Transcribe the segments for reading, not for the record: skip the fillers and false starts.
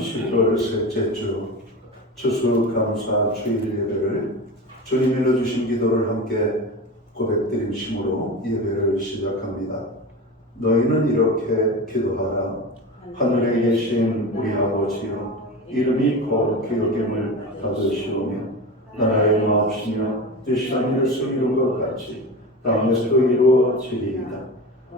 10월 셋째 주 추수감사 주일 예배를 주님 일러주신 기도를 함께 고백드림심으로 예배를 시작합니다. 너희는 이렇게 기도하라. 하늘에 계신 우리 아버지여, 이름이 거룩히 여김을 받으시오며 나라의 마옵시며 뜻이 하늘에서 이룬 것 같이 땅에서도 이루어지리이다.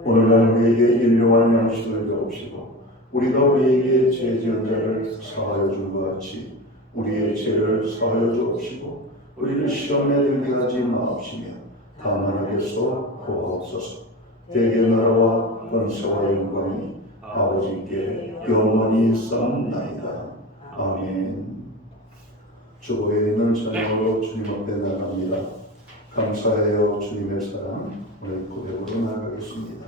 오늘날 우리에게 일용할 양식을 주옵시고 우리가 우리에게 죄 지은 자를 사하여 준 것 같이 우리의 죄를 사하여 주옵시고 우리를 시험에 들게 하지 마옵시며 다만 하게서 구하옵소서. 대개 나라와 권세와 영광이 아버지께 영원히 있사옵나이다. 아멘. 주보에 있는 찬양으로 주님 앞에 나갑니다. 감사해요 주님의 사랑. 오늘 고백으로 나가겠습니다.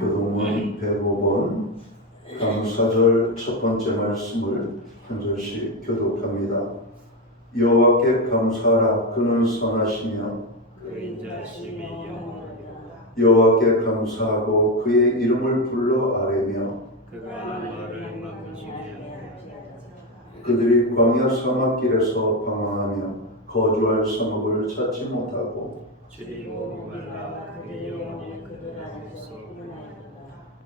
교동문 105번 감사절 첫 번째 말씀을 한 절씩 교독합니다. 여호와께 감사하라. 그는 선하시며 그 인자심이 영원하리라. 여호와께 감사하고 그의 이름을 불러 아뢰며 그가 나를 막으시며 그들이 광야 사막길에서 방황하며 거주할 성읍을 찾지 못하고 주리 목말라 그의 영혼이 그들 안에서 끊어나리라.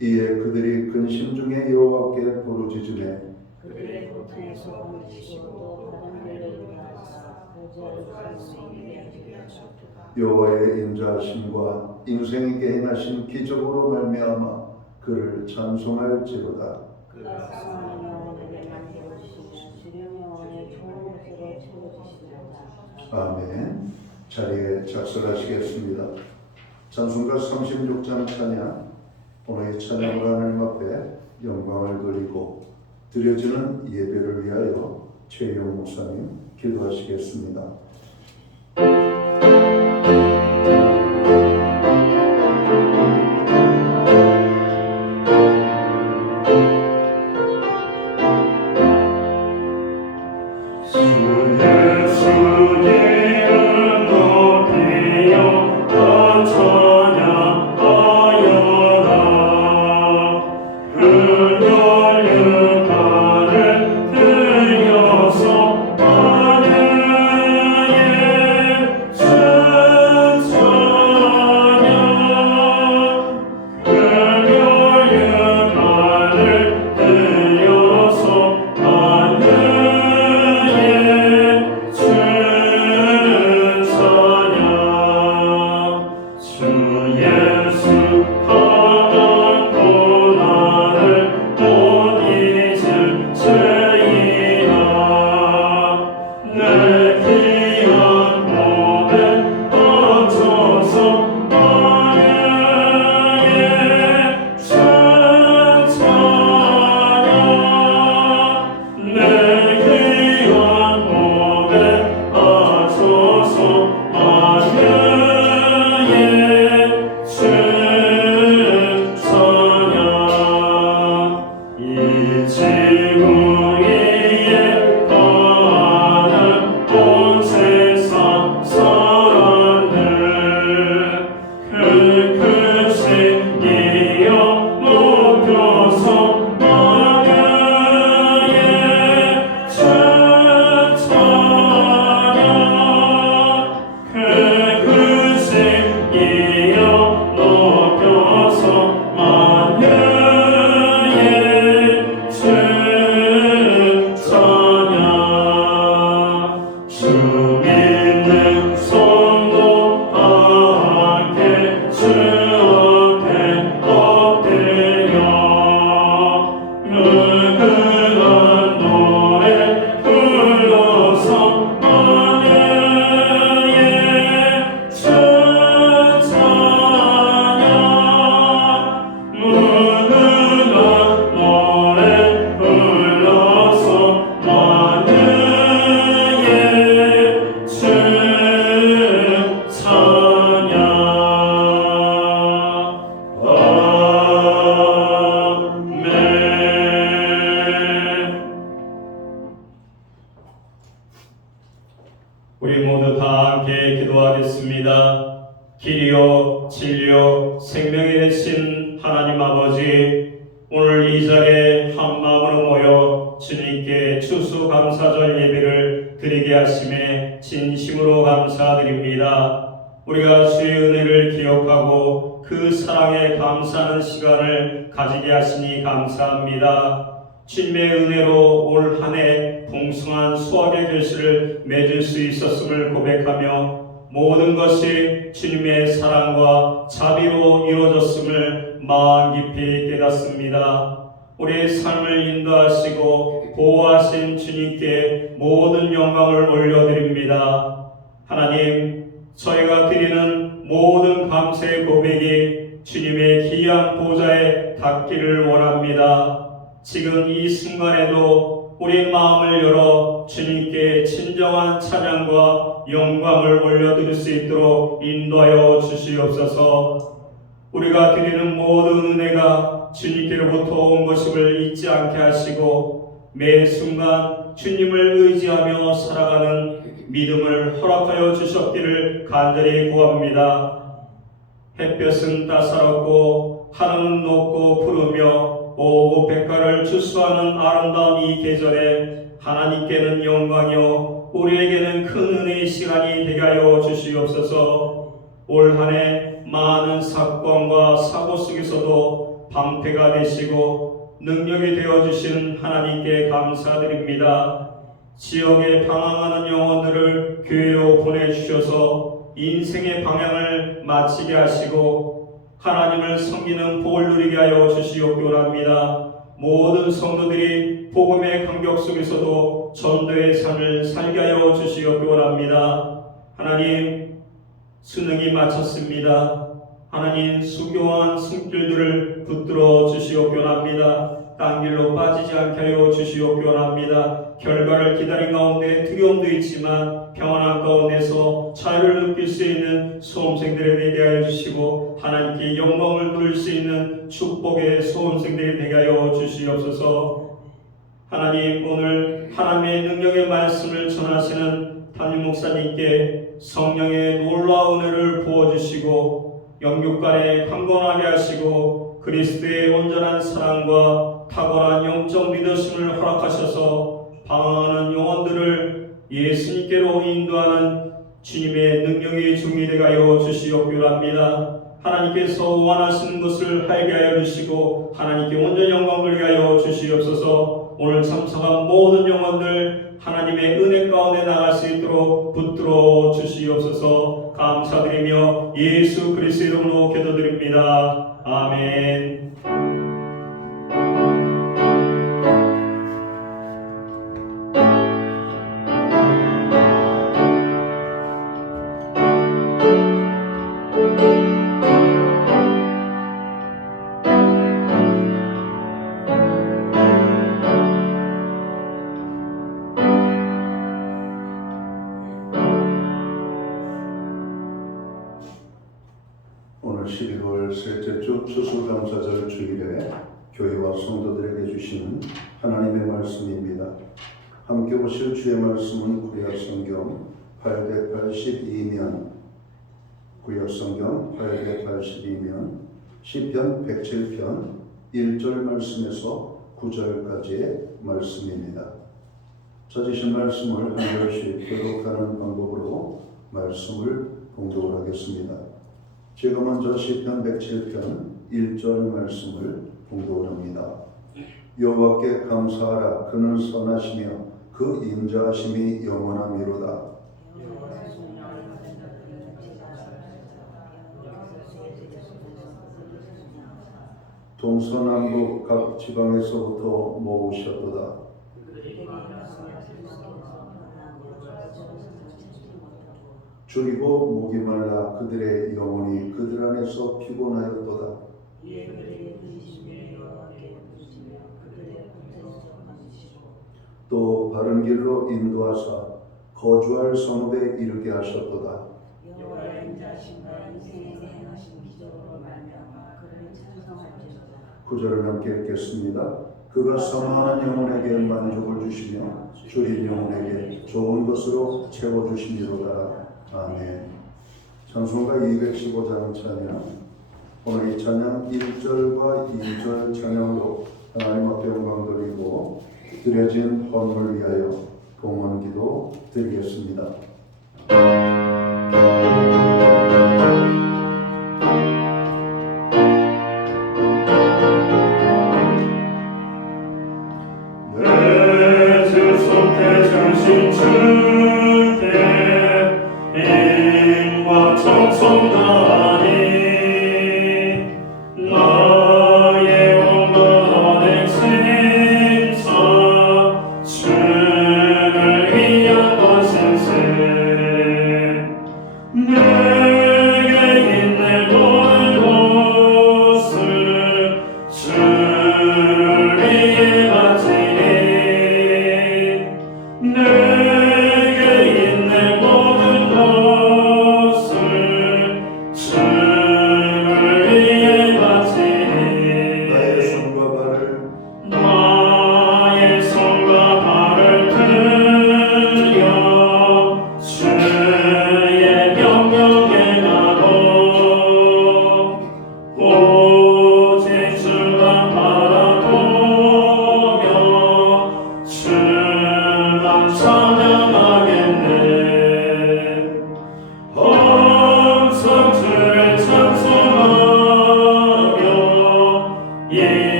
이에 그들이 근심 중에 여호와께 부르짖으매 그들의 고통에서 건지시고 다른 데를 가사 거주할 수 있게 하셨도다. 여호와의 인자하심과 인생에게 행하신 기적으로 말미암아 그를 찬송할지로다. 그가 상한 영혼에게 만들어주시며 지령 영혼의 좋은 것으로 채워주시리로다. 아멘. 자리에 작설하시겠습니다. 찬송가 36장 찬양. 오늘 이 찬양을 하나님 앞에 영광을 돌리고 드려지는 예배를 위하여 최영 목사님 기도하시겠습니다. 그 함께 기도하겠습니다. 길이요 진리요 생명이 되신 하나님 아버지, 오늘 이 자리에 한 마음으로 모여 주님께 추수감사절 예배를 드리게 하심에 진심으로 감사드립니다. 우리가 주의 은혜를 기억하고 그 사랑에 감사하는 시간을 가지게 하시니 감사합니다. 주님의 은혜로 올 한 해 풍성한 수확의 결실을 맺을 수 있었음을 고백하며 모든 것이 주님의 사랑과 자비로 이루어졌음을 마음 깊이 깨닫습니다. 우리의 삶을 인도하시고 보호하신 주님께 모든 영광을 올려드립니다. 하나님, 저희가 드리는 모든 감사의 고백이 주님의 귀한 보좌에 닿기를 원합니다. 지금 이 순간에도 우리 마음을 열어 주님께 진정한 찬양과 영광을 올려드릴 수 있도록 인도하여 주시옵소서. 우리가 드리는 모든 은혜가 주님께로부터 온 것임을 잊지 않게 하시고 매 순간 주님을 의지하며 살아가는 믿음을 허락하여 주셨기를 간절히 구합니다. 햇볕은 따사롭고 하늘은 높고 푸르며 오고 백가를 추수하는 아름다운 이 계절에 하나님께는 영광이요 우리에게는 큰 은혜의 시간이 되게 하여 주시옵소서. 올 한 해 많은 사건과 사고 속에서도 방패가 되시고 능력이 되어주신 하나님께 감사드립니다. 지역에 방황하는 영혼들을 교회로 보내주셔서 인생의 방향을 마치게 하시고 하나님을 섬기는 복을 누리게 하여 주시옵기 원합니다. 모든 성도들이 복음의 감격 속에서도 전도의 삶을 살게 하여 주시옵기 원합니다. 하나님, 수능이 마쳤습니다. 하나님, 수교한 숨길들을 붙들어 주시옵기 원합니다. 딴 길로 빠지지 않게 하여 주시옵기 원합니다. 결과를 기다린 가운데 두려움도 있지만 평안한 가운데서 자유를 느낄 수 있는 수험생들이 되게 하여 주시고 하나님께 영광을 누릴 수 있는 축복의 수험생들이 되게 하여 주시옵소서. 하나님, 오늘 하나님의 능력의 말씀을 전하시는 담임 목사님께 성령의 놀라운 은혜를 부어주시고 영육간에 강건하게 하시고 그리스도의 온전한 사랑과 탁월한 영적 리더십을 허락하셔서 방황하는 영혼들을 예수님께로 인도하는 주님의 능력의 중이 되게 하여 주시옵기 원합니다. 하나님께서 원하시는 것을 하게 하여 주시고 하나님께 온전 영광 돌리게 하여 주시옵소서. 오늘 참석한 모든 영혼들 하나님의 은혜 가운데 나갈 수 있도록 붙들어 주시옵소서. 감사드리며 예수 그리스도 이름으로 기도드립니다. 아멘. 오늘 12월 셋째 주 추수감사절 주일에 교회와 성도들에게 주시는 하나님의 말씀입니다. 함께 보실 주의 말씀은 구약성경 882면 구약성경 882면 시편 107편 1절 말씀에서 9절까지의 말씀입니다. 찾으신 말씀을 한 절씩 교독하는 방법으로 말씀을 봉독을 하겠습니다. 제가 먼저 시편 107편 1절 말씀을 봉독을 합니다. 여호와께 감사하라. 그는 선하시며 그 인자하심이 영원하미로다. 동서남북 각 지방에서부터 모으셨도다. 줄이고 목이 말라 그들의 영혼이 그들 안에서 피곤하였도다. 또 바른 길로 인도하사 거주할 성읍에 이르게 하셨도다. 구절을 함께 읽겠습니다. 그가 사모하는 영혼에게 만족을 주시며 줄인 영혼에게 좋은 것으로 채워주시리로다. 아멘. 찬송가 215장 찬양. 오늘 이 찬양 1절과 2절 찬양으로 하나님 앞에 영광 돌리고 드려진 헌물 위하여 봉헌기도 드리겠습니다.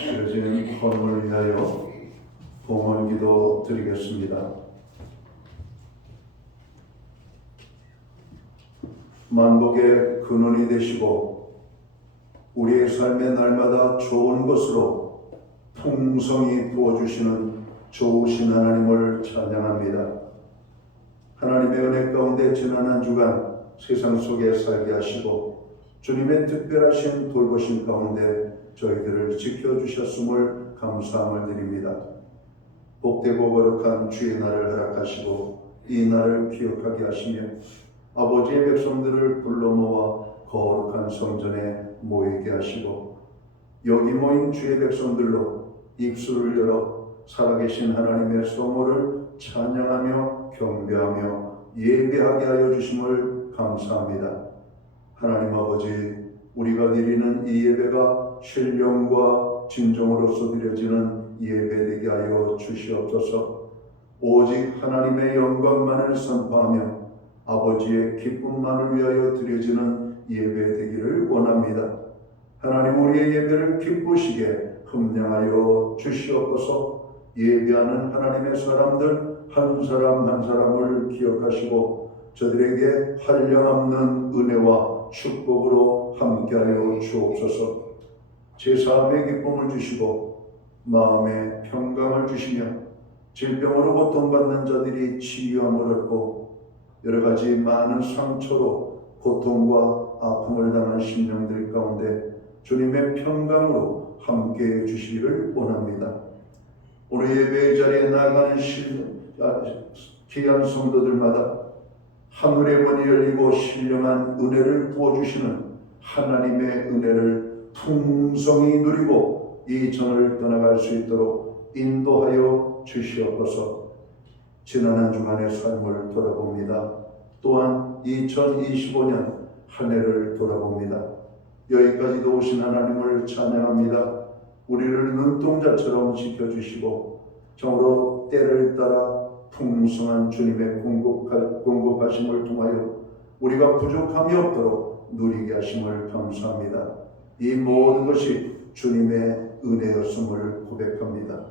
드려진 헌물을 위하여 봉헌기도 드리겠습니다. 만복의 근원이 되시고 우리의 삶의 날마다 좋은 것으로 풍성히 부어주시는 좋으신 하나님을 찬양합니다. 하나님의 은혜 가운데 지난 한 주간 세상 속에 살게 하시고 주님의 특별하신 돌보심 가운데 저희들을 지켜주셨음을 감사함을 드립니다. 복되고 거룩한 주의 날을 허락하시고 이 날을 기억하게 하시며 아버지의 백성들을 불러 모아 거룩한 성전에 모이게 하시고 여기 모인 주의 백성들로 입술을 열어 살아계신 하나님의 성호를 찬양하며 경배하며 예배하게 하여 주심을 감사합니다. 하나님 아버지, 우리가 드리는 이 예배가 신령과 진정으로서 드려지는 예배되게 하여 주시옵소서. 오직 하나님의 영광만을 선포하며 아버지의 기쁨만을 위하여 드려지는 예배 되기를 원합니다. 하나님, 우리의 예배를 기쁘시게 흠량하여 주시옵소서. 예배하는 하나님의 사람들 한 사람 한 사람을 기억하시고 저들에게 한량없는 은혜와 축복으로 함께하여 주옵소서. 제사함의 기쁨을 주시고 마음의 평강을 주시며 질병으로 고통받는 자들이 치유함을 얻고 여러가지 많은 상처로 고통과 아픔을 당한 심령들 가운데 주님의 평강으로 함께해 주시기를 원합니다. 오늘 예배의 자리에 나아가는 귀한 성도들마다 하늘의 문이 열리고 신령한 은혜를 부어주시는 하나님의 은혜를 풍성히 누리고 이 전을 떠나갈 수 있도록 인도하여 주시옵소서. 지난 한 주간의 삶을 돌아봅니다. 또한 2025년 한 해를 돌아봅니다. 여기까지도 오신 하나님을 찬양합니다. 우리를 눈동자처럼 지켜주시고 정으로 때를 따라 풍성한 주님의 공급하심을 통하여 우리가 부족함이 없도록 누리게 하심을 감사합니다. 이 모든 것이 주님의 은혜였음을 고백합니다.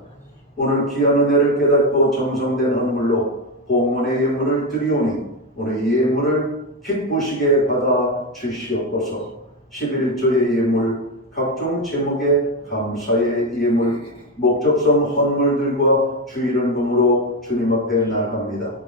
오늘 귀한 은혜를 깨닫고 정성된 헌물로 봉헌의 예물을 드리오니 오늘 이 예물을 기쁘시게 받아 주시옵소서. 11조의 예물, 각종 제목의 감사의 예물, 목적성 헌물들과 주 이름으로 주님 앞에 나아갑니다.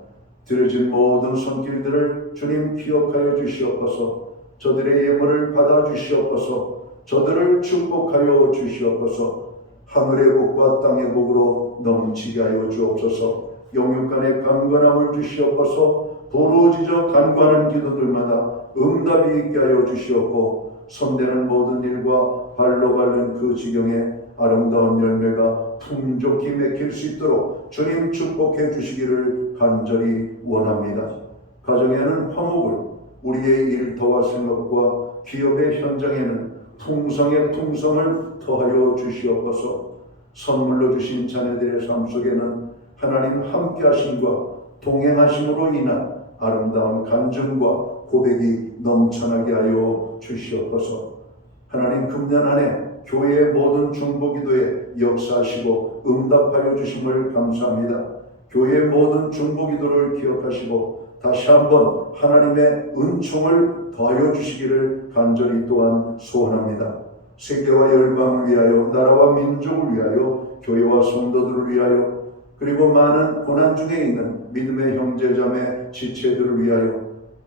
드려진 모든 손길들을 주님 기억하여 주시옵소서. 저들의 예물을 받아주시옵소서. 저들을 축복하여 주시옵소서. 하늘의 복과 땅의 복으로 넘치게 하여 주옵소서. 영육간의 강건함을 주시옵소서. 부르짖어 간구하는 기도들마다 응답이 있게 하여 주시옵고, 손대는 모든 일과 발로 밟는 그 지경에 아름다운 열매가 풍족히 맺힐 수 있도록 주님 축복해 주시기를 간절히 원합니다. 가정에는 화목을, 우리의 일터와 생각과 기업의 현장에는 풍성의 풍성을 더하여 주시옵소서. 선물로 주신 자녀들의 삶 속에는 하나님 함께 하심과 동행하심으로 인한 아름다운 간증과 고백이 넘쳐나게 하여 주시옵소서. 하나님 금년 안에 교회의 모든 중보기도에 역사하시고 응답하여 주심을 감사합니다. 교회의 모든 중보기도를 기억하시고 다시 한번 하나님의 은총을 더하여 주시기를 간절히 또한 소원합니다. 세계와 열방을 위하여, 나라와 민족을 위하여, 교회와 성도들을 위하여, 그리고 많은 고난 중에 있는 믿음의 형제자매 지체들을 위하여,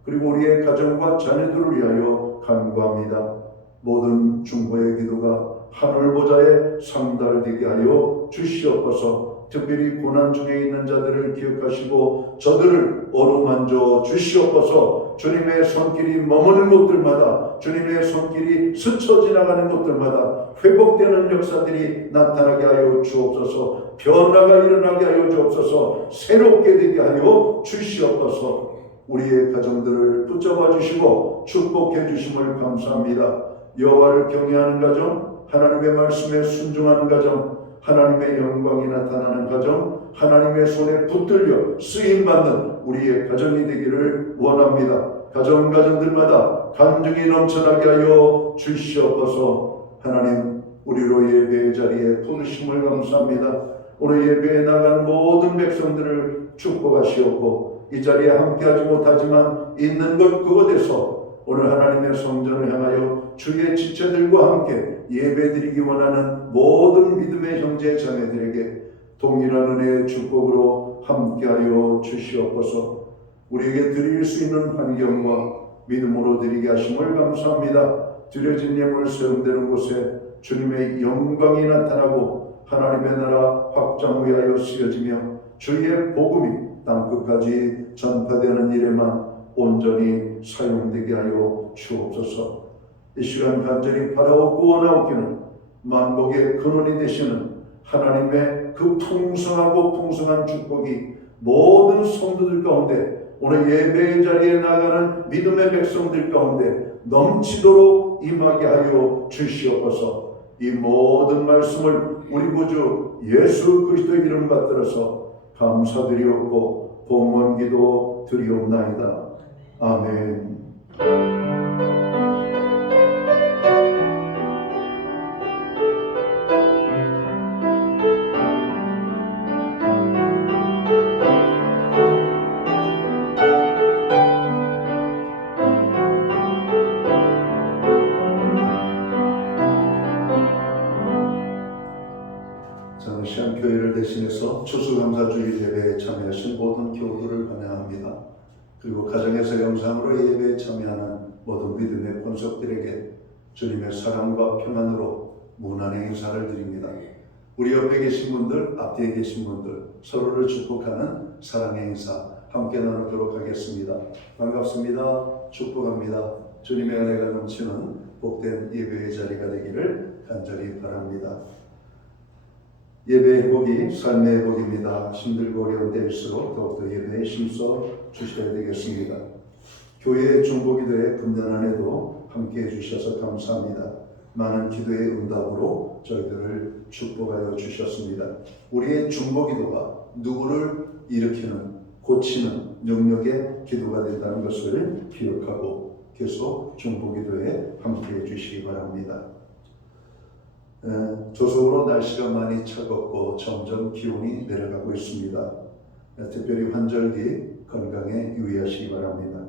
그리고 우리의 가정과 자녀들을 위하여 간구합니다. 모든 중보의 기도가 하늘 보좌에 상달되게 하여 주시옵소서. 특별히 고난 중에 있는 자들을 기억하시고 저들을 어루만져 주시옵소서. 주님의 손길이 머무는 곳들마다, 주님의 손길이 스쳐 지나가는 곳들마다 회복되는 역사들이 나타나게 하여 주옵소서. 변화가 일어나게 하여 주옵소서. 새롭게 되게 하여 주시옵소서. 우리의 가정들을 붙잡아 주시고 축복해 주심을 감사합니다. 여호와를 경외하는 가정, 하나님의 말씀에 순종하는 가정, 하나님의 영광이 나타나는 가정, 하나님의 손에 붙들려 쓰임받는 우리의 가정이 되기를 원합니다. 가정들마다 간증이 넘쳐나게 하여 주시옵소서. 하나님, 우리로 예배의 자리에 부르심을 감사합니다. 오늘 예배에 나가는 모든 백성들을 축복하시옵고, 이 자리에 함께하지 못하지만 있는 것 그곳에서 오늘 하나님의 성전을 향하여 주의 지체들과 함께 예배드리기 원하는 모든 믿음의 형제 자매들에게 동일한 은혜의 축복으로 함께하여 주시옵소서. 우리에게 드릴 수 있는 환경과 믿음으로 드리게 하심을 감사합니다. 드려진 예물 세움되는 곳에 주님의 영광이 나타나고 하나님의 나라 확장 위하여 쓰여지며 주의 복음이 땅끝까지 전파되는 일에만 온전히 사용되게 하여 주옵소서. 이 시간 간절히 바라옵고 원하옵기는 만복의 근원이 되시는 하나님의 그 풍성하고 풍성한 축복이 모든 성도들 가운데, 오늘 예배의 자리에 나가는 믿음의 백성들 가운데 넘치도록 임하게 하여 주시옵소서. 이 모든 말씀을 우리 구주 예수 그리스도의 이름 받들어서 감사드리옵고 봉헌기도 드리옵나이다. 아멘. 장시한 교회를 대신해서 추수감사주일 예배에 참여하신 모든 교우들을 환영합니다. 그리고 가정에서 영상으로 예배에 참여하는 모든 믿음의 본속들에게 주님의 사랑과 평안으로 문안의 인사를 드립니다. 우리 옆에 계신 분들, 앞뒤에 계신 분들, 서로를 축복하는 사랑의 인사 함께 나누도록 하겠습니다. 반갑습니다. 축복합니다. 주님의 은혜가 넘치는 복된 예배의 자리가 되기를 간절히 바랍니다. 예배의 회복이 삶의 회복입니다. 힘들고 어려운 때일수록 더욱더 예배에 힘써 주셔야 되겠습니다. 교회의 중보기도에 금년 안에도 함께해 주셔서 감사합니다. 많은 기도의 응답으로 저희들을 축복하여 주셨습니다. 우리의 중보기도가 누구를 일으키는, 고치는 능력의 기도가 된다는 것을 기억하고 계속 중보기도에 함께해 주시기 바랍니다. 조속으로 날씨가 많이 차갑고 점점 기온이 내려가고 있습니다. 특별히 환절기 건강에 유의하시기 바랍니다.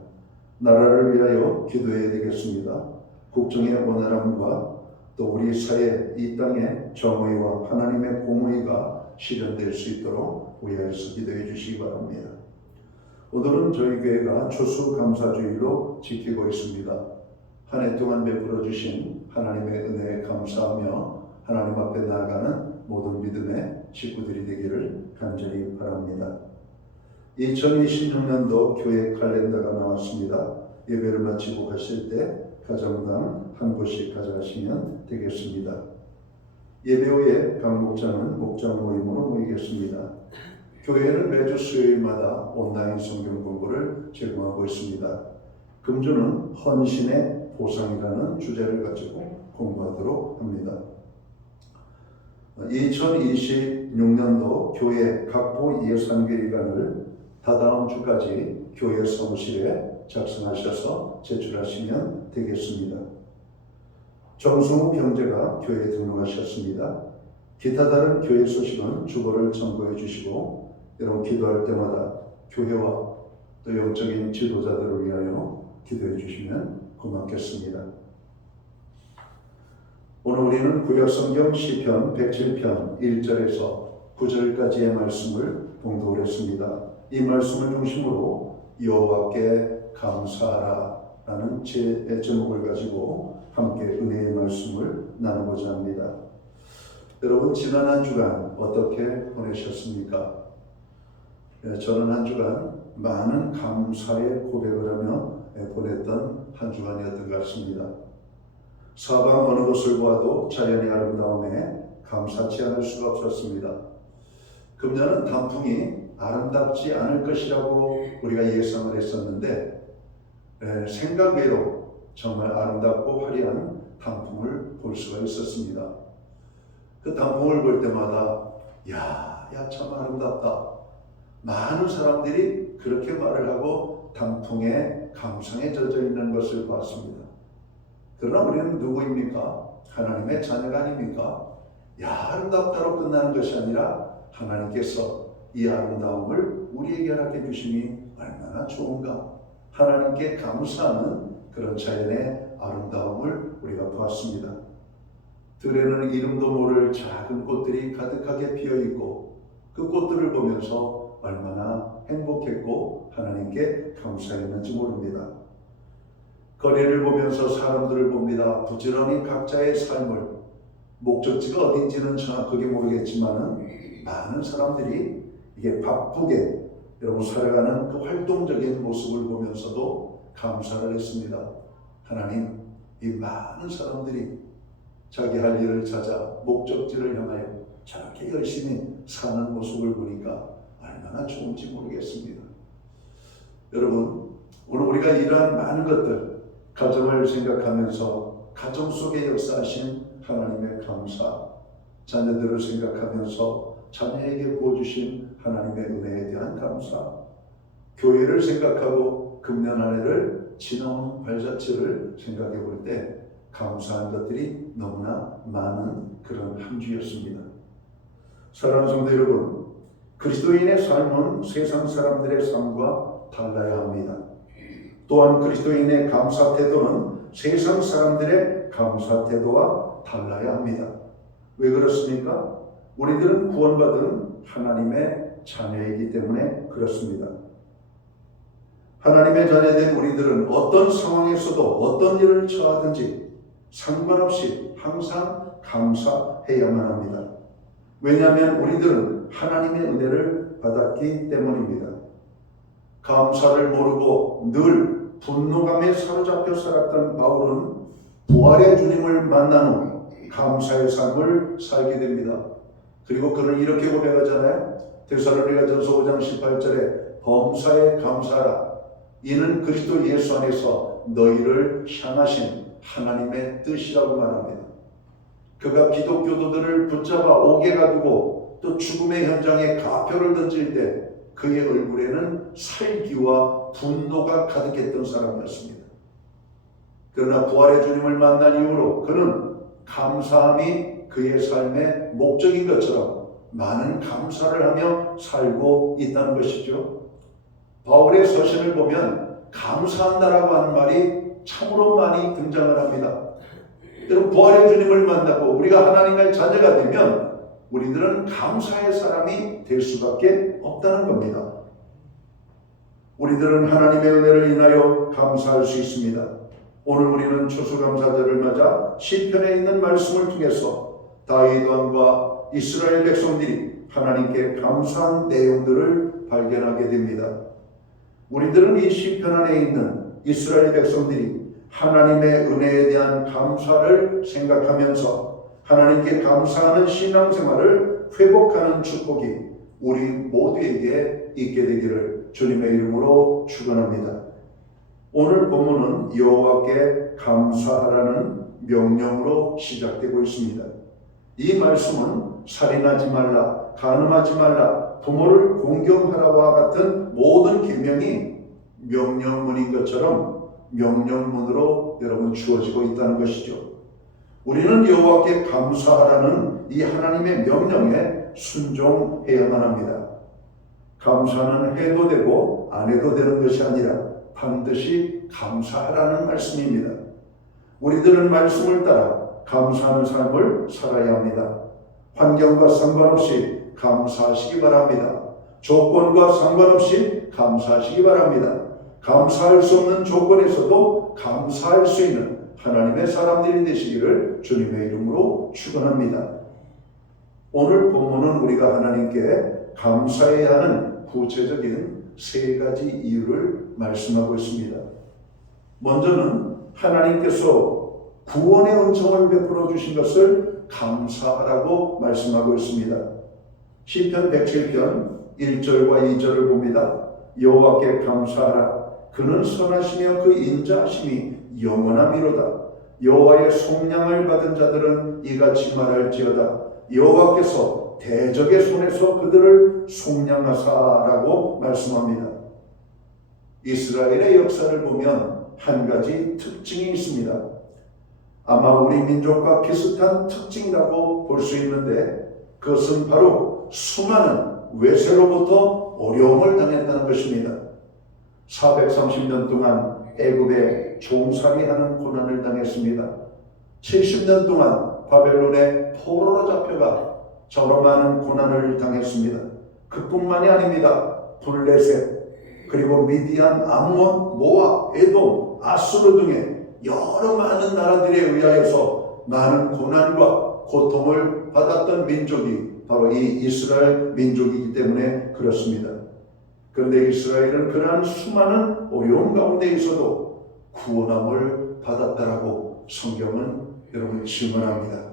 나라를 위하여 기도해야 되겠습니다. 국정의 원활함과 또 우리 사회 이 땅의 정의와 하나님의 공의가 실현될 수 있도록 위하여서 기도해 주시기 바랍니다. 오늘은 저희 교회가 추수감사주일로 지키고 있습니다. 한 해 동안 베풀어 주신 하나님의 은혜에 감사하며 하나님 앞에 나아가는 모든 믿음의 식구들이 되기를 간절히 바랍니다. 2026년도 교회 칼렌더가 나왔습니다. 예배를 마치고 가실 때 가정당 한 곳씩 가져가시면 되겠습니다. 예배 후에 각 목장은 목장 모임으로 모이겠습니다. 교회는 매주 수요일마다 온라인 성경 공부를 제공하고 있습니다. 금주는 헌신의 보상이라는 주제를 가지고 공부하도록 합니다. 2026년도 교회 각부 예산계획안을 다다음 주까지 교회 사무실에 작성하셔서 제출하시면 되겠습니다. 정승우 형제가 교회에 등록하셨습니다. 기타 다른 교회 소식은 주보를 참고해 주시고 여러분 기도할 때마다 교회와 또 영적인 지도자들을 위하여 기도해 주시면 고맙겠습니다. 오늘 우리는 구약성경 시편 107편 1절에서 9절까지의 말씀을 봉독을 했습니다. 이 말씀을 중심으로 여호와께 감사하라 라는 제목을 가지고 함께 은혜의 말씀을 나누고자 합니다. 여러분 지난 한 주간 어떻게 보내셨습니까? 저는 한 주간 많은 감사의 고백을 하며 보냈던 한 주간이었던 것 같습니다. 사방 어느 곳을 보아도 자연의 아름다움에 감사치 않을 수가 없었습니다. 금년은 단풍이 아름답지 않을 것이라고 우리가 예상을 했었는데 생각 외로 정말 아름답고 화려한 단풍을 볼 수가 있었습니다. 그 단풍을 볼 때마다 야 참 아름답다. 많은 사람들이 그렇게 말을 하고 단풍에 감상에 젖어 있는 것을 봤습니다. 그러나 우리는 누구입니까? 하나님의 자녀가 아닙니까? 야 아름답다로 끝나는 것이 아니라 하나님께서 이 아름다움을 우리에게 허락해 주심이 얼마나 좋은가. 하나님께 감사하는 그런 자연의 아름다움을 우리가 보았습니다. 들에는 이름도 모를 작은 꽃들이 가득하게 피어있고 그 꽃들을 보면서 얼마나 행복했고 하나님께 감사했는지 모릅니다. 거리를 보면서 사람들을 봅니다. 부지런히 각자의 삶을 목적지가 어딘지는 정확하게 모르겠지만 많은 사람들이 이게 바쁘게 여러분 살아가는 그 활동적인 모습을 보면서도 감사를 했습니다. 하나님, 이 많은 사람들이 자기 할 일을 찾아 목적지를 향하여 저렇게 열심히 사는 모습을 보니까 얼마나 좋은지 모르겠습니다. 여러분, 오늘 우리가 이러한 많은 것들, 가정을 생각하면서 가정 속에 역사하신 하나님의 감사, 자녀들을 생각하면서 자녀에게 부어주신 하나님의 은혜에 대한 감사, 교회를 생각하고 금년 한 해를 지나온 발자취를 생각해 볼 때 감사한 것들이 너무나 많은 그런 한 주였습니다. 사랑하는 성도 여러분, 그리스도인의 삶은 세상 사람들의 삶과 달라야 합니다. 또한 그리스도인의 감사 태도는 세상 사람들의 감사 태도와 달라야 합니다. 왜 그렇습니까? 우리들은 구원받은 하나님의 자녀이기 때문에 그렇습니다. 하나님의 자녀된 우리들은 어떤 상황에서도 어떤 일을 처하든지 상관없이 항상 감사해야만 합니다. 왜냐하면 우리들은 하나님의 은혜를 받았기 때문입니다. 감사를 모르고 늘 분노감에 사로잡혀 살았던 바울은 부활의 주님을 만난 후 감사의 삶을 살게 됩니다. 그리고 그는 이렇게 고백하잖아요. 데살로니가전서 5장 18절에 범사에 감사하라. 이는 그리스도 예수 안에서 너희를 향하신 하나님의 뜻이라고 말합니다. 그가 기독교도들을 붙잡아 옥에 가두고 또 죽음의 현장에 가표를 던질 때 그의 얼굴에는 살기와 분노가 가득했던 사람이었습니다. 그러나 부활의 주님을 만난 이후로 그는 감사함이 그의 삶의 목적인 것처럼 많은 감사를 하며 살고 있다는 것이죠. 바울의 서신을 보면 감사한다라고 하는 말이 참으로 많이 등장을 합니다. 여러분, 부활의 주님을 만나고 우리가 하나님의 자녀가 되면 우리들은 감사의 사람이 될 수밖에 없다는 겁니다. 우리들은 하나님의 은혜를 인하여 감사할 수 있습니다. 오늘 우리는 추수감사절을 맞아 시편에 있는 말씀을 통해서 다윗 왕과 이스라엘 백성들이 하나님께 감사한 내용들을 발견하게 됩니다. 우리들은 이 시편 안에 있는 이스라엘 백성들이 하나님의 은혜에 대한 감사를 생각하면서 하나님께 감사하는 신앙생활을 회복하는 축복이 우리 모두에게 있게 되기를 주님의 이름으로 축원합니다. 오늘 본문은 여호와께 감사하라는 명령으로 시작되고 있습니다. 이 말씀은 살인하지 말라, 간음하지 말라, 부모를 공경하라와 같은 모든 계명이 명령문인 것처럼 명령문으로 여러분 주어지고 있다는 것이죠. 우리는 여호와께 감사하라는 이 하나님의 명령에 순종해야만 합니다. 감사는 해도 되고 안 해도 되는 것이 아니라 반드시 감사하라는 말씀입니다. 우리들은 말씀을 따라 감사하는 삶을 살아야 합니다. 환경과 상관없이 감사하시기 바랍니다. 조건과 상관없이 감사하시기 바랍니다. 감사할 수 없는 조건에서도 감사할 수 있는 하나님의 사람들이 되시기를 주님의 이름으로 축원합니다. 오늘 본문은 우리가 하나님께 감사해야 하는 구체적인 세 가지 이유를 말씀하고 있습니다. 먼저는 하나님께서 구원의 은총을 베풀어 주신 것을 감사하라고 말씀하고 있습니다. 시편 107편 1절과 2절을 봅니다. 여호와께 감사하라. 그는 선하시며 그 인자하심이 영원함이로다. 여호와의 속량을 받은 자들은 이같이 말할지어다. 여호와께서 대적의 손에서 그들을 속량하사라고 말씀합니다. 이스라엘의 역사를 보면 한 가지 특징이 있습니다. 아마 우리 민족과 비슷한 특징이라고 볼 수 있는데 그것은 바로 수많은 외세로부터 어려움을 당했다는 것입니다. 430년 동안 애굽에 종살이하는 고난을 당했습니다. 70년 동안 바벨론의 포로로 잡혀가 저로 많은 고난을 당했습니다. 그뿐만이 아닙니다. 블레셋, 그리고 미디안, 암몬, 모압, 에돔, 아수르 등의 여러 많은 나라들에 의하여서 많은 고난과 고통을 받았던 민족이 바로 이 이스라엘 민족이기 때문에 그렇습니다. 그런데 이스라엘은 그러한 수많은 어려움 가운데 있어도 구원함을 받았다라고 성경은 여러분 증언합니다.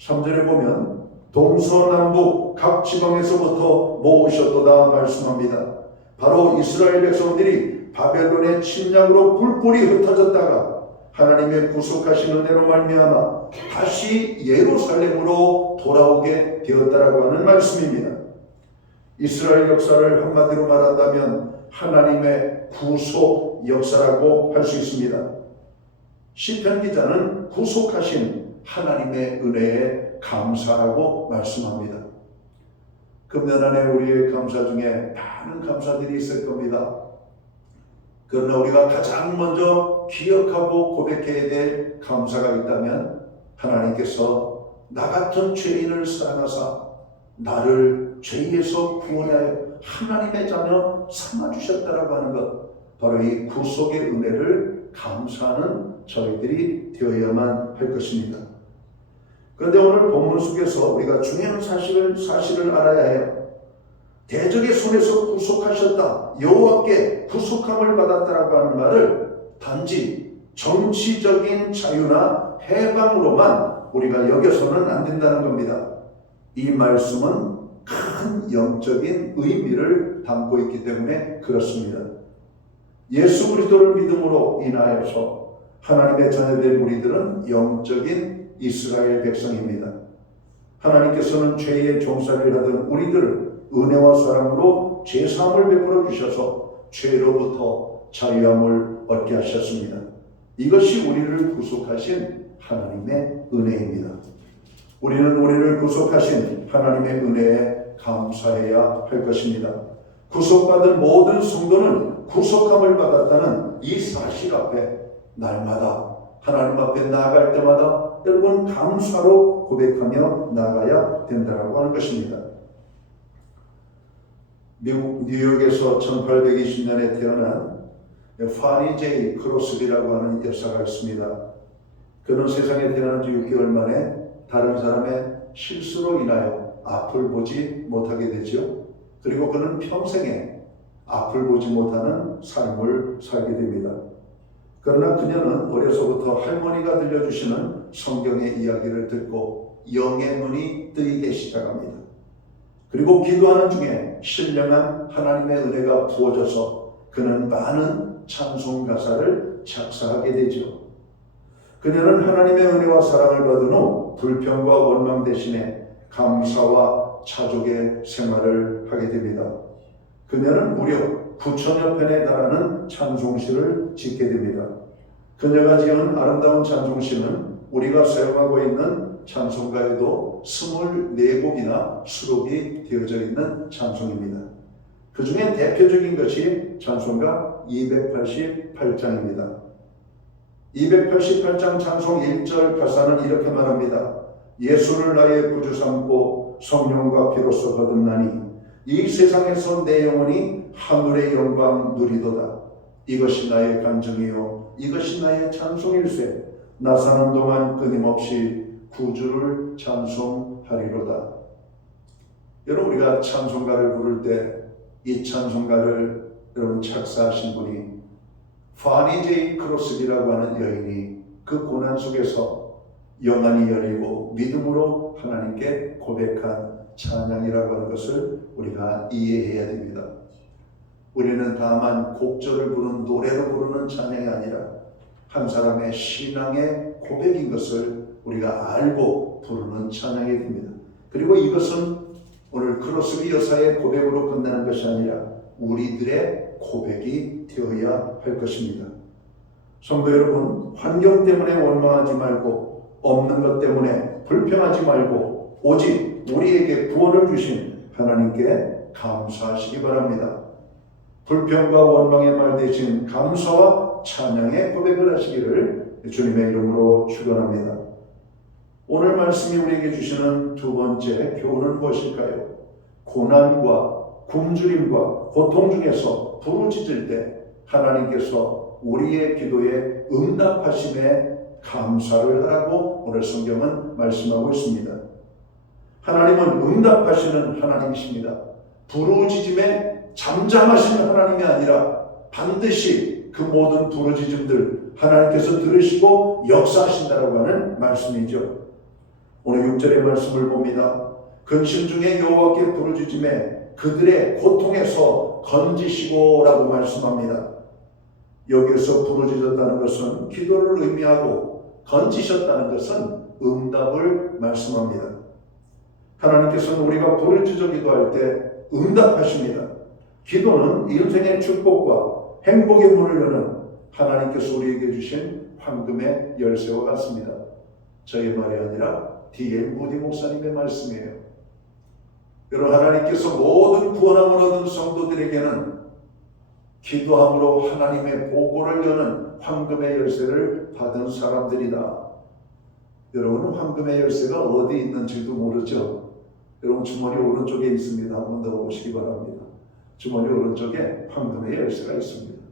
3절에 보면 동서남북 각 지방에서부터 모으셨도다 말씀합니다. 바로 이스라엘 백성들이 바벨론의 침략으로 뿔뿔이 흩어졌다가 하나님의 구속하신 은혜로 말미암아 다시 예루살렘으로 돌아오게 되었다라고 하는 말씀입니다. 이스라엘 역사를 한마디로 말한다면 하나님의 구속 역사라고 할 수 있습니다. 시편 기자는 구속하신 하나님의 은혜에 감사라고 말씀합니다. 금년 안에 우리의 감사 중에 많은 감사들이 있을 겁니다. 그러나 우리가 가장 먼저 기억하고 고백해야 될 감사가 있다면 하나님께서 나 같은 죄인을 사랑하사 나를 죄에서 구원하여 하나님의 자녀 삼아주셨다라고 하는 것, 바로 이 구속의 은혜를 감사하는 저희들이 되어야만 할 것입니다. 그런데 오늘 본문 속에서 우리가 중요한 사실을 알아야 해요. 대적의 손에서 구속하셨다, 여호와께 구속함을 받았다라고 하는 말을 단지 정치적인 자유나 해방으로만 우리가 여겨서는 안 된다는 겁니다. 이 말씀은 큰 영적인 의미를 담고 있기 때문에 그렇습니다. 예수 그리스도를 믿음으로 인하여서 하나님의 자녀된 우리들은 영적인 이스라엘 백성입니다. 하나님께서는 죄의 종살이를 하던 우리들을 은혜와 사랑으로 죄사함을 베풀어 주셔서 죄로부터 자유함을 얻게 하셨습니다. 이것이 우리를 구속하신 하나님의 은혜입니다. 우리는 우리를 구속하신 하나님의 은혜에 감사해야 할 것입니다. 구속받은 모든 성도는 구속함을 받았다는 이 사실 앞에 날마다 하나님 앞에 나아갈 때마다 여러분 감사로 고백하며 나아가야 된다고 하는 것입니다. 미국 뉴욕에서 1820년에 태어난 파니 제이 크로스비라고 하는 여사가 있습니다. 그는 세상에 태어난 지 6개월 만에 다른 사람의 실수로 인하여 앞을 보지 못하게 되죠. 그리고 그는 평생에 앞을 보지 못하는 삶을 살게 됩니다. 그러나 그녀는 어려서부터 할머니가 들려주시는 성경의 이야기를 듣고 영의 눈이 뜨이기 시작합니다. 그리고 기도하는 중에 신령한 하나님의 은혜가 부어져서 그는 많은 찬송 가사를 작사하게 되죠. 그녀는 하나님의 은혜와 사랑을 받은 후 불평과 원망 대신에 감사와 차족의 생활을 하게 됩니다. 그녀는 무려 9,000여 편에 달하는 찬송시를 짓게 됩니다. 그녀가 지은 아름다운 찬송시는 우리가 사용하고 있는 찬송가에도 24곡이나 수록이 되어져 있는 찬송입니다. 그 중에 대표적인 것이 찬송가 288장입니다. 288장 찬송 1절 가사는 이렇게 말합니다. 예수를 나의 구주 삼고 성령과 피로써 거듭나니 이 세상에서 내 영혼이 하늘의 영광 누리도다. 이것이 나의 간증이요 이것이 나의 찬송일세. 나 사는 동안 끊임없이 구주를 찬송하리로다. 여러분, 우리가 찬송가를 부를 때 이 찬송가를 여러분 작사하신 분이 파니 제이 크로스비라고 하는 여인이 그 고난 속에서 영안이 열리고 믿음으로 하나님께 고백한 찬양이라고 하는 것을 우리가 이해해야 됩니다. 우리는 다만 곡절을 부르는 노래로 부르는 찬양이 아니라 한 사람의 신앙의 고백인 것을 우리가 알고 부르는 찬양이 됩니다. 그리고 이것은 오늘 크로스비 여사의 고백으로 끝나는 것이 아니라 우리들의 고백이 되어야 할 것입니다. 성도 여러분, 환경 때문에 원망하지 말고 없는 것 때문에 불평하지 말고 오직 우리에게 구원을 주신 하나님께 감사하시기 바랍니다. 불평과 원망의 말 대신 감사와 찬양의 고백을 하시기를 주님의 이름으로 축원합니다. 오늘 말씀이 우리에게 주시는 두 번째 교훈은 무엇일까요? 고난과 굶주림과 고통 중에서 부르짖을 때 하나님께서 우리의 기도에 응답하심에 감사를 하라고 오늘 성경은 말씀하고 있습니다. 하나님은 응답하시는 하나님이십니다. 부르짖음에 잠잠하시는 하나님이 아니라 반드시 그 모든 부르짖음들 하나님께서 들으시고 역사하신다라고 하는 말씀이죠. 오늘 6절의 말씀을 봅니다. 근심 중에 여호와께 부르짖음에 그들의 고통에서 건지시고 라고 말씀합니다. 여기서 부르짖었다는 것은 기도를 의미하고 건지셨다는 것은 응답을 말씀합니다. 하나님께서는 우리가 부르짖어 기도할 때 응답하십니다. 기도는 인생의 축복과 행복의 문을 여는 하나님께서 우리에게 주신 황금의 열쇠와 같습니다. 저의 말이 아니라 D.L. 무디 목사님의 말씀이에요. 여러분, 하나님께서 모든 구원함을 얻은 성도들에게는 기도함으로 하나님의 보고를 여는 황금의 열쇠를 받은 사람들이다. 여러분은 황금의 열쇠가 어디 있는지도 모르죠? 여러분, 주머니 오른쪽에 있습니다. 한번 더 보시기 바랍니다. 주머니 오른쪽에 황금의 열쇠가 있습니다.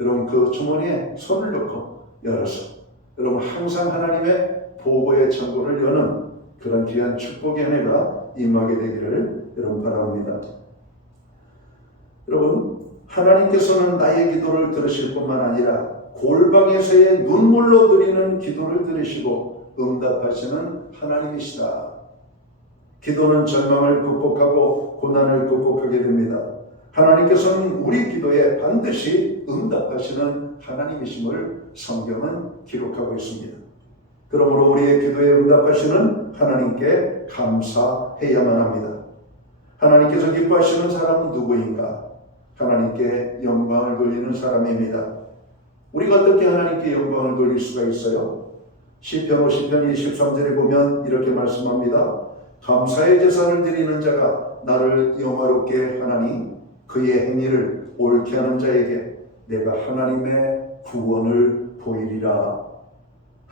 여러분, 그 주머니에 손을 넣고 열어서 여러분 항상 하나님의 보고의 창고를 여는 그런 귀한 축복의 은혜가 임하게 되기를 여러분 바랍니다. 여러분, 하나님께서는 나의 기도를 들으실 뿐만 아니라 골방에서의 눈물로 드리는 기도를 들으시고 응답하시는 하나님이시다. 기도는 절망을 극복하고 고난을 극복하게 됩니다. 하나님께서는 우리 기도에 반드시 응답하시는 하나님이심을 성경은 기록하고 있습니다. 그러므로 우리의 기도에 응답하시는 하나님께 감사해야만 합니다. 하나님께서 기뻐하시는 사람은 누구인가? 하나님께 영광을 돌리는 사람입니다. 우리가 어떻게 하나님께 영광을 돌릴 수가 있어요? 시편 50편 23절에 보면 이렇게 말씀합니다. 감사의 제사를 드리는 자가 나를 영화롭게 하나니 그의 행위를 옳게 하는 자에게 내가 하나님의 구원을 보이리라.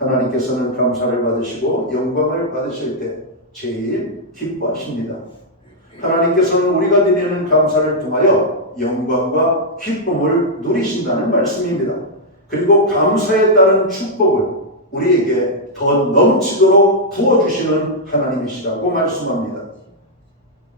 하나님께서는 감사를 받으시고 영광을 받으실 때 제일 기뻐하십니다. 하나님께서는 우리가 드리는 감사를 통하여 영광과 기쁨을 누리신다는 말씀입니다. 그리고 감사에 따른 축복을 우리에게 더 넘치도록 부어주시는 하나님이시라고 말씀합니다.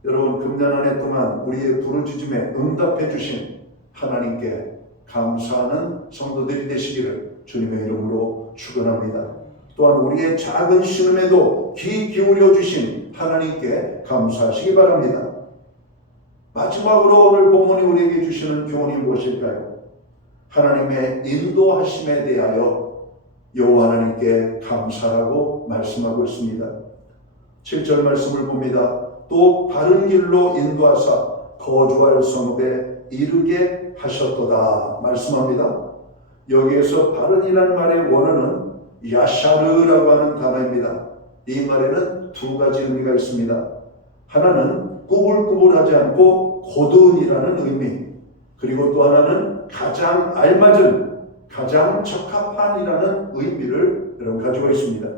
여러분, 금년 한 해 동안 우리의 부르짖음에 응답해 주신 하나님께 감사하는 성도들이 되시기를 주님의 이름으로 축원합니다. 또한 우리의 작은 신음에도 귀 기울여 주신 하나님께 감사하시기 바랍니다. 마지막으로 오늘 본문이 우리에게 주시는 교훈이 무엇일까요? 하나님의 인도하심에 대하여 여호와 하나님께 감사라고 말씀하고 있습니다. 7절 말씀을 봅니다. 또 바른 길로 인도하사 거주할 성읍에 이르게 하셨도다 말씀합니다. 여기에서 바른이라는 말의 원어는 야샤르라고 하는 단어입니다. 이 말에는 두 가지 의미가 있습니다. 하나는 꾸불꾸불하지 않고 고든이라는 의미, 그리고 또 하나는 가장 알맞은, 가장 적합한이라는 의미를 여러분 가지고 있습니다.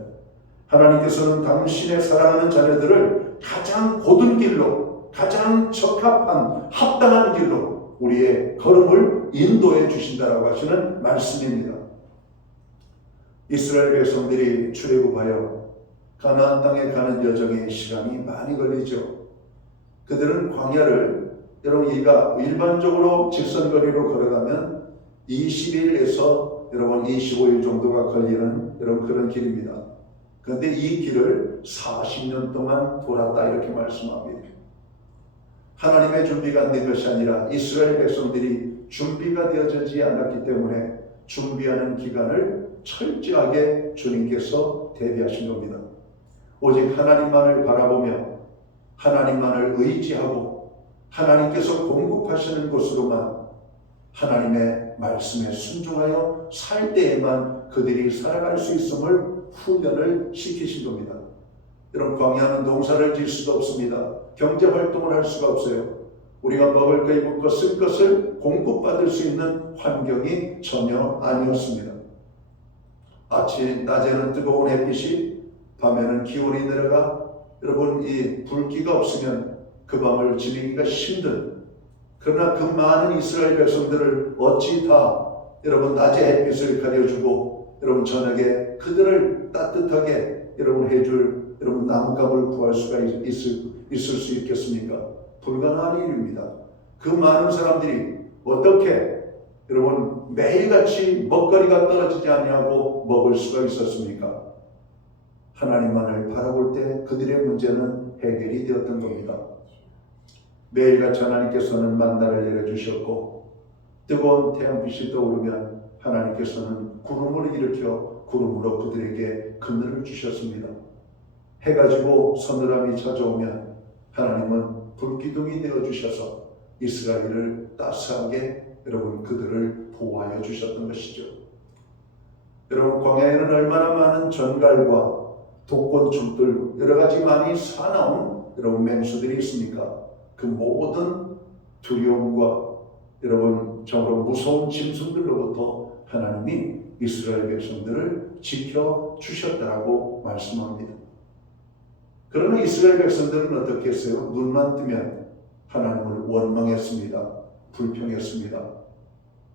하나님께서는 당신의 사랑하는 자녀들을 가장 고든 길로, 가장 적합한, 합당한 길로 우리의 걸음을 인도해 주신다라고 하시는 말씀입니다. 이스라엘 백성들이 출애굽하여 가나안 땅에 가는 여정에 시간이 많이 걸리죠. 그들은 광야를, 여러분 이가 일반적으로 직선거리로 걸어가면 20일에서 여러분 25일 정도가 걸리는 여러분 그런 길입니다. 그런데 이 길을 40년 동안 돌았다 이렇게 말씀합니다. 하나님의 준비가 안 된 것이 아니라 이스라엘 백성들이 준비가 되어지지 않았기 때문에 준비하는 기간을 철저하게 주님께서 대비하신 겁니다. 오직 하나님만을 바라보며 하나님만을 의지하고 하나님께서 공급하시는 곳으로만 하나님의 말씀에 순종하여 살 때에만 그들이 살아갈 수 있음을 훈련을 시키신 겁니다. 여러분, 광야는 농사를 지을 수도 없습니다. 경제 활동을 할 수가 없어요. 우리가 먹을 것, 입을 것, 쓸 것을 공급받을 수 있는 환경이 전혀 아니었습니다. 낮에는 뜨거운 햇빛이, 밤에는 기온이 내려가, 여러분 이 불기가 없으면 그 밤을 지내기가 힘든, 그러나 그 많은 이스라엘 백성들을 어찌 다 여러분 낮에 햇빛을 가려주고 여러분 저녁에 그들을 따뜻하게 여러분 해줄 여러분 나뭇가지를 구할 수가 있을 수 있겠습니까? 불가능한 일입니다. 그 많은 사람들이 어떻게 여러분 매일같이 먹거리가 떨어지지 아니하고 먹을 수가 있었습니까? 하나님만을 바라볼 때 그들의 문제는 해결이 되었던 겁니다. 매일같이 하나님께서는 만나를 내려주셨고 뜨거운 태양빛이 떠오르면 하나님께서는 구름을 일으켜 구름으로 그들에게 그늘을 주셨습니다. 해가 지고 서늘함이 찾아오면 하나님은 불기둥이 되어주셔서 이스라엘을 따스하게 여러분 그들을 보호하여 주셨던 것이죠. 여러분 광야에는 얼마나 많은 전갈과 독곤충들 여러 가지 많이 사나운 여러분 맹수들이 있습니까? 그 모든 두려움과 여러분 저런 무서운 짐승들로부터 하나님이 이스라엘 백성들을 지켜 주셨다라고 말씀합니다. 그러나 이스라엘 백성들은 어떻게 했어요? 눈만 뜨면 하나님을 원망했습니다. 불평했습니다.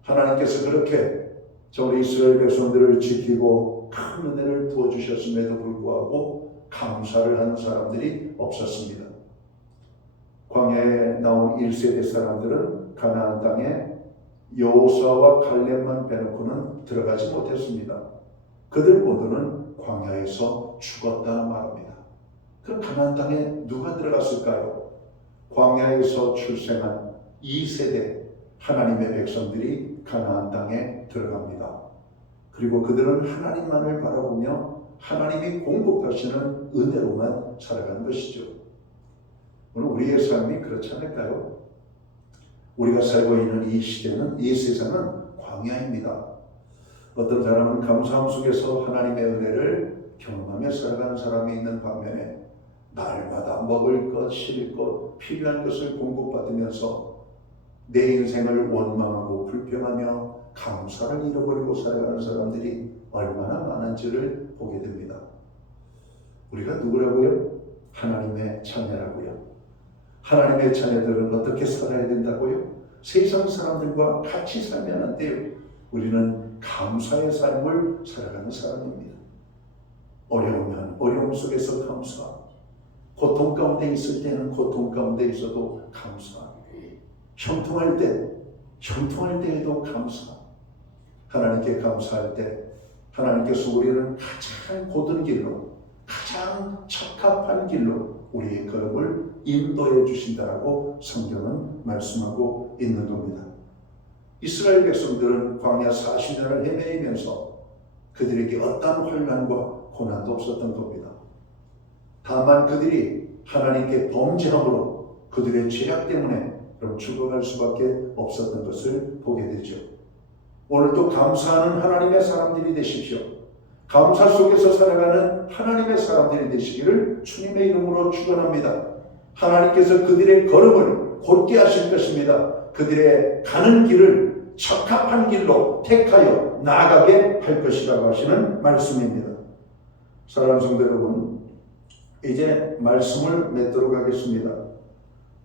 하나님께서 그렇게 저 이스라엘 백성들을 지키고 큰 은혜를 부어주셨음에도 불구하고 감사를 하는 사람들이 없었습니다. 광야에 나온 1세대 사람들은 가나안 땅에 여호수아와 갈렙만 빼놓고는 들어가지 못했습니다. 그들 모두는 광야에서 죽었다 말합니다. 그럼 가나안 땅에 누가 들어갔을까요? 광야에서 출생한 2세대 하나님의 백성들이 가나안 땅에 들어갑니다. 그리고 그들은 하나님만을 바라보며 하나님이 공급하시는 은혜로만 살아가는 것이죠. 오늘 우리의 삶이 그렇지 않을까요? 우리가 살고 있는 이 시대는, 이 세상은 광야입니다. 어떤 사람은 감사함 속에서 하나님의 은혜를 경험하며 살아가는 사람이 있는 반면에 날마다 먹을 것, 쉴 것, 필요한 것을 공급받으면서 내 인생을 원망하고 불평하며 감사를 잃어버리고 살아가는 사람들이 얼마나 많은지를 보게 됩니다. 우리가 누구라고요? 하나님의 자녀라고요. 하나님의 자녀들은 어떻게 살아야 된다고요? 세상 사람들과 같이 살면 안 돼요. 우리는 감사의 삶을 살아가는 사람입니다. 어려우면 어려움 속에서 감사, 고통 가운데 있을 때는 고통 가운데 있어도 감사, 형통할 때에도 감사. 하나님께 감사할 때 하나님께서 우리는 가장 고든 길로, 가장 적합한 길로 우리의 걸음을 인도해 주신다라고 성경은 말씀하고 있는 겁니다. 이스라엘 백성들은 광야 40년을 헤매이면서 그들에게 어떠한 환난과 고난도 없었던 겁니다. 다만 그들이 하나님께 범죄함으로 그들의 죄악 때문에 그럼 죽어갈 수밖에 없었던 것을 보게 되죠. 오늘도 감사하는 하나님의 사람들이 되십시오. 감사 속에서 살아가는 하나님의 사람들이 되시기를 주님의 이름으로 축원합니다. 하나님께서 그들의 걸음을 곧게 하실 것입니다. 그들의 가는 길을 적합한 길로 택하여 나아가게 할 것이라고 하시는 말씀입니다. 사랑하는 성도 여러분, 이제 말씀을 맺도록 하겠습니다.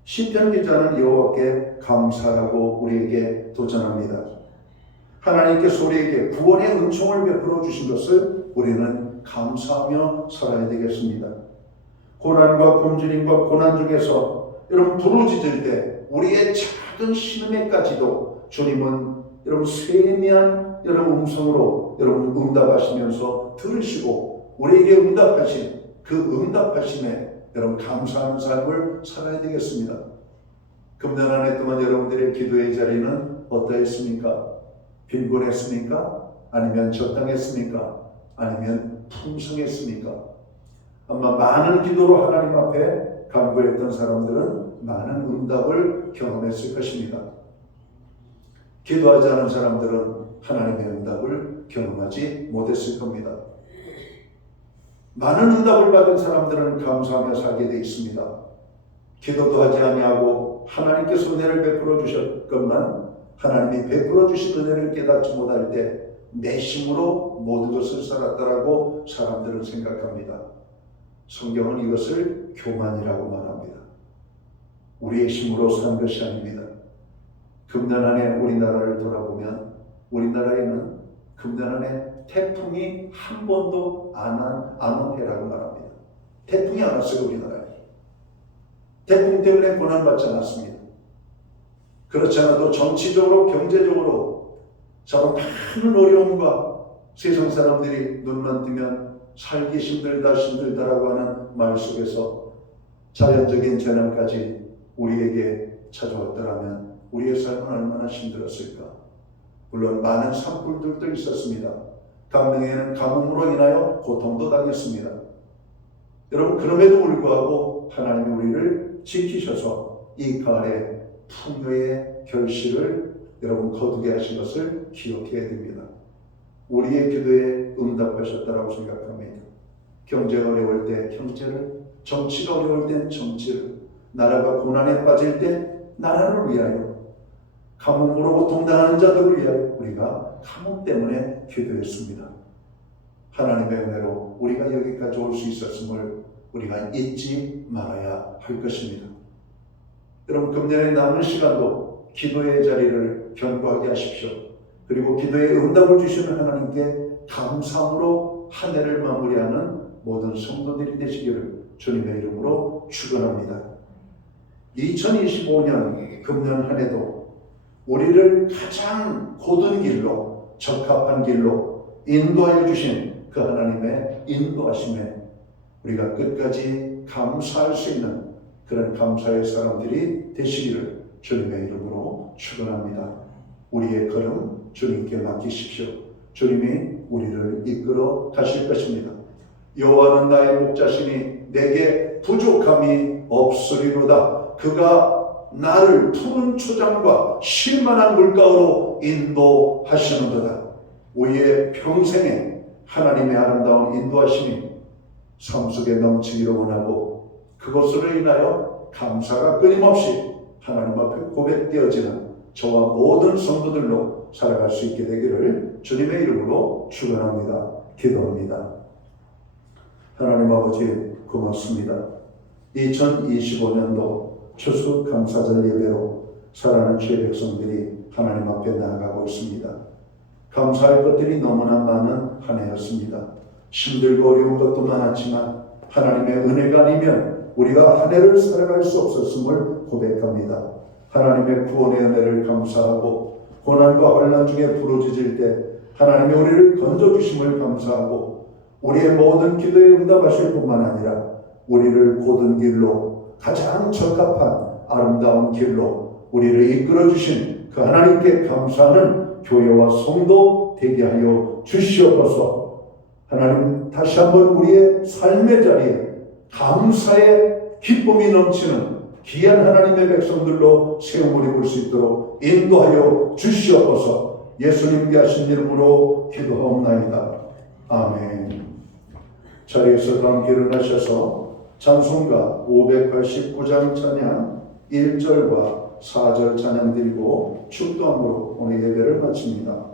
시편 기자는 여호와께 감사하고 우리에게 도전합니다. 하나님께서 우리에게 구원의 은총을 베풀어 주신 것을 우리는 감사하며 살아야 되겠습니다. 고난과 굶주림과 고난 중에서 여러분 부르짖을 때 우리의 작은 신음에까지도 주님은 여러분 세미한 여러분 음성으로 여러분 응답하시면서 들으시고 우리에게 응답하신 그 응답하심에 여러분 감사하는 삶을 살아야 되겠습니다. 금년 한 해 동안 여러분들의 기도의 자리는 어떠했습니까? 빈곤했습니까? 아니면 적당했습니까? 아니면 풍성했습니까? 아마 많은 기도로 하나님 앞에 간구했던 사람들은 많은 응답을 경험했을 것입니다. 기도하지 않은 사람들은 하나님의 응답을 경험하지 못했을 겁니다. 많은 응답을 받은 사람들은 감사하며 살게 되어 있습니다. 기도도 하지 아니하고 하나님께서 은혜를 베풀어 주셨건만 하나님이 베풀어 주신 은혜를 깨닫지 못할 때 내심으로 모든 것을 살았다라고 사람들은 생각합니다. 성경은 이것을 교만이라고 말합니다. 우리의 힘으로 산 것이 아닙니다. 금년 한 해 우리나라를 돌아보면 우리나라에는 금년 한 해 태풍이 한 번도 안 온 해라고 말합니다. 태풍이 안 왔어요. 우리나라에. 태풍 때문에 고난받지 않았습니다. 그렇지 않아도 정치적으로 경제적으로 참 많은 어려움과 세상 사람들이 눈만 뜨면 살기 힘들다라고 하는 말 속에서 자연적인 재난까지 우리에게 찾아왔더라면 우리의 삶은 얼마나 힘들었을까. 물론 많은 산불들도 있었습니다. 강릉에는 가뭄으로 인하여 고통도 당했습니다. 여러분 그럼에도 불구하고 하나님이 우리를 지키셔서 이 가을에 풍요의 결실을 여러분 거두게 하신 것을 기억해야 됩니다. 우리의 기도에 응답하셨다라고 생각합니다. 경제가 어려울 때 경제를, 정치가 어려울 땐 정치를, 나라가 고난에 빠질 때 나라를 위하여, 가뭄으로 고통당하는 자들을 위하여 우리가 가뭄 때문에 기도했습니다. 하나님의 은혜로 우리가 여기까지 올 수 있었음을 우리가 잊지 말아야 할 것입니다. 여러분 금년에 남은 시간도 기도의 자리를 견고하게 하십시오. 그리고 기도에 응답을 주시는 하나님께 감사함으로 한 해를 마무리하는 모든 성도들이 되시기를 주님의 이름으로 축원합니다. 2025년 금년 한 해도 우리를 가장 고든 길로, 적합한 길로 인도하여 주신 그 하나님의 인도하심에 우리가 끝까지 감사할 수 있는 그런 감사의 사람들이 되시기를 주님의 이름으로 축원합니다. 우리의 걸음 주님께 맡기십시오. 주님이 우리를 이끌어 가실 것입니다. 여호와는 나의 목자시니 내게 부족함이 없으리로다. 그가 나를 푸른 초장과 쉴만한 물가로 인도하시는도다. 우리의 평생에 하나님의 아름다운 인도하심이 삶 속에 넘치기를 원하고 그것으로 인하여 감사가 끊임없이 하나님 앞에 고백되어지는 저와 모든 성도들로 살아갈 수 있게 되기를 주님의 이름으로 축원합니다. 기도합니다. 하나님 아버지 고맙습니다. 2025년도 추수 감사절 예배로 사랑하는 주의 백성들이 하나님 앞에 나아가고 있습니다. 감사할 것들이 너무나 많은 한 해였습니다. 힘들고 어려운 것도 많았지만 하나님의 은혜가 아니면 우리가 한 해를 살아갈 수 없었음을 고백합니다. 하나님의 구원의 은혜를 감사하고 고난과 환난 중에 부르짖을 때 하나님이 우리를 건져주심을 감사하고 우리의 모든 기도에 응답하실 뿐만 아니라 우리를 곧은 길로 가장 적합한 아름다운 길로 우리를 이끌어주신 그 하나님께 감사하는 교회와 성도 되게 하여 주시옵소서. 하나님 다시 한번 우리의 삶의 자리에 감사의 기쁨이 넘치는 귀한 하나님의 백성들로 세움을 입을 수 있도록 인도하여 주시옵소서. 예수님께 하신 이름으로 기도하옵나이다. 아멘. 자리에서 함께 일어나셔서 찬송가 589장 찬양 1절과 4절 찬양 드리고 축도함으로 오늘 예배를 마칩니다.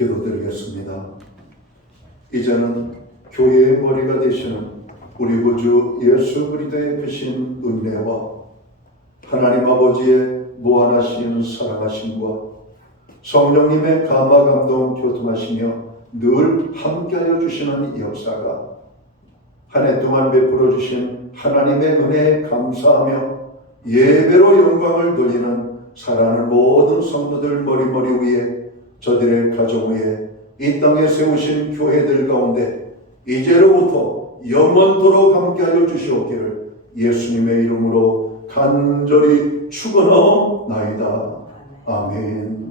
기도드리겠습니다. 이제는 교회의 머리가 되시는 우리 구주 예수 그리스도의 크신 은혜와 하나님 아버지의 무한하신 사랑하심과 성령님의 감화 감동 교통하시며 늘 함께하여 주시는 이 역사가 한 해 동안 베풀어 주신 하나님의 은혜에 감사하며 예배로 영광을 돌리는 사랑하는 모든 성도들 머리머리 위에 저들의 가정 위에 이 땅에 세우신 교회들 가운데 이제로부터 영원토록 함께하여 주시옵기를 예수님의 이름으로 간절히 축원하옵나이다. 아멘.